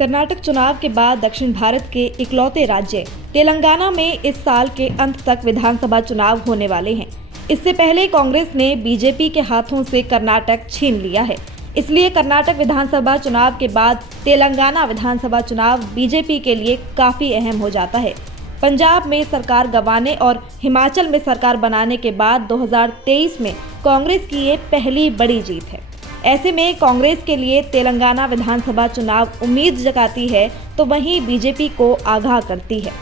कर्नाटक चुनाव के बाद दक्षिण भारत के इकलौते राज्य तेलंगाना में इस साल के अंत तक विधानसभा चुनाव होने वाले हैं। इससे पहले कांग्रेस ने बीजेपी के हाथों से कर्नाटक छीन लिया है। इसलिए कर्नाटक विधानसभा चुनाव के बाद तेलंगाना विधानसभा चुनाव बीजेपी के लिए काफी अहम हो जाता है। पंजाब में सरकार गंवाने और हिमाचल में सरकार बनाने के बाद 2023 में कांग्रेस की ये पहली बड़ी जीत है। ऐसे में कांग्रेस के लिए तेलंगाना विधानसभा चुनाव उम्मीद जगाती है तो वहीं बीजेपी को आगाह करती है।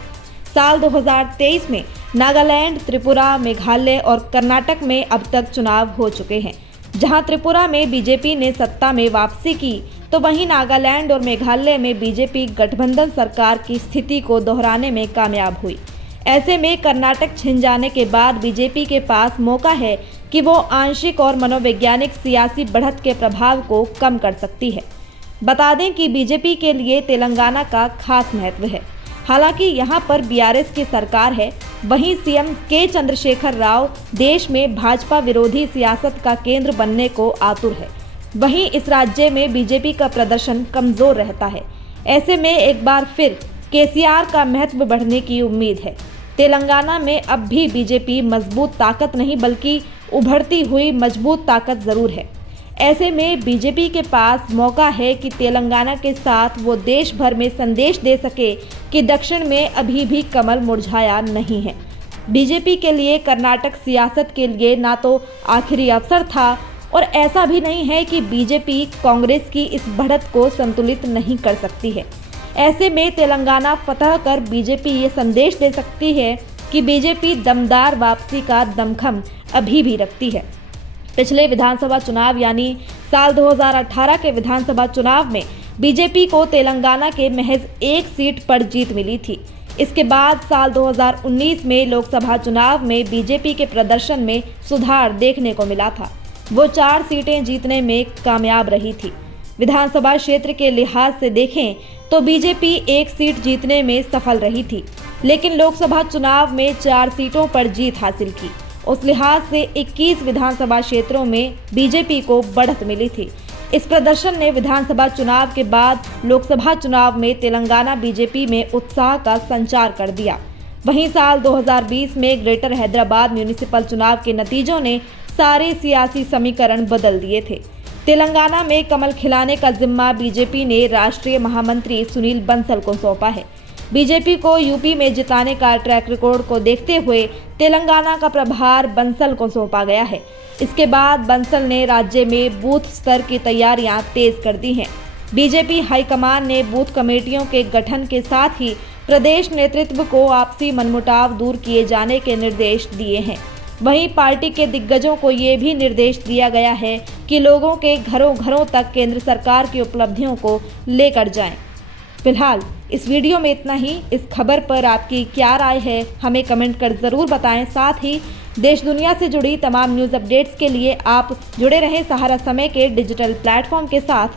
साल 2023 में नागालैंड, त्रिपुरा, मेघालय और कर्नाटक में अब तक चुनाव हो चुके हैं। जहां त्रिपुरा में बीजेपी ने सत्ता में वापसी की तो वहीं नागालैंड और मेघालय में बीजेपी गठबंधन सरकार की स्थिति को दोहराने में कामयाब हुई। ऐसे में कर्नाटक छिन जाने के बाद बीजेपी के पास मौका है कि वो आंशिक और मनोवैज्ञानिक सियासी बढ़त के प्रभाव को कम कर सकती है। बता दें कि बीजेपी के लिए तेलंगाना का खास महत्व है। हालांकि यहां पर बीआरएस की सरकार है, वहीं सीएम के चंद्रशेखर राव देश में भाजपा विरोधी सियासत का केंद्र बनने को आतुर है। वहीं इस राज्य में बीजेपी का प्रदर्शन कमजोर रहता है। ऐसे में एक बार फिर केसीआर का महत्व बढ़ने की उम्मीद है। तेलंगाना में अब भी बीजेपी मजबूत ताकत नहीं बल्कि उभरती हुई मजबूत ताकत जरूर है। ऐसे में बीजेपी के पास मौका है कि तेलंगाना के साथ वो देश भर में संदेश दे सके कि दक्षिण में अभी भी कमल मुरझाया नहीं है। बीजेपी के लिए कर्नाटक सियासत के लिए ना तो आखिरी अवसर था और ऐसा भी नहीं है कि बीजेपी कांग्रेस की इस बढ़त को संतुलित नहीं कर सकती है। ऐसे में तेलंगाना फतह कर बीजेपी ये संदेश दे सकती है कि बीजेपी दमदार वापसी का दमखम अभी भी रखती है। पिछले विधानसभा चुनाव यानी साल 2018 के विधानसभा चुनाव में बीजेपी को तेलंगाना के महज एक सीट पर जीत मिली थी। इसके बाद साल 2019 में लोकसभा चुनाव में बीजेपी के प्रदर्शन में सुधार देखने को मिला था। वो 4 सीटें जीतने में कामयाब रही थी। विधानसभा क्षेत्र के लिहाज से देखें तो बीजेपी एक सीट जीतने में सफल रही थी, लेकिन लोकसभा चुनाव में 4 सीटों पर जीत हासिल की। उस लिहाज से 21 विधानसभा क्षेत्रों में बीजेपी को बढ़त मिली थी। इस प्रदर्शन ने विधानसभा चुनाव के बाद लोकसभा चुनाव में तेलंगाना बीजेपी में उत्साह का संचार कर दिया। वहीं साल 2020 में ग्रेटर हैदराबाद म्यूनिसिपल चुनाव के नतीजों ने सारे सियासी समीकरण बदल दिए थे। तेलंगाना में कमल खिलाने का जिम्मा बीजेपी ने राष्ट्रीय महामंत्री सुनील बंसल को सौंपा है। बीजेपी को यूपी में जिताने का ट्रैक रिकॉर्ड को देखते हुए तेलंगाना का प्रभार बंसल को सौंपा गया है। इसके बाद बंसल ने राज्य में बूथ स्तर की तैयारियां तेज कर दी हैं। बीजेपी हाईकमान ने बूथ कमेटियों के गठन के साथ ही प्रदेश नेतृत्व को आपसी मनमुटाव दूर किए जाने के निर्देश दिए हैं। वहीं पार्टी के दिग्गजों को ये भी निर्देश दिया गया है कि लोगों के घरों घरों तक केंद्र सरकार की उपलब्धियों को लेकर जाएं। फिलहाल इस वीडियो में इतना ही। इस खबर पर आपकी क्या राय है हमें कमेंट कर ज़रूर बताएं। साथ ही देश दुनिया से जुड़ी तमाम न्यूज़ अपडेट्स के लिए आप जुड़े रहें सहारा समय के डिजिटल प्लेटफॉर्म के साथ।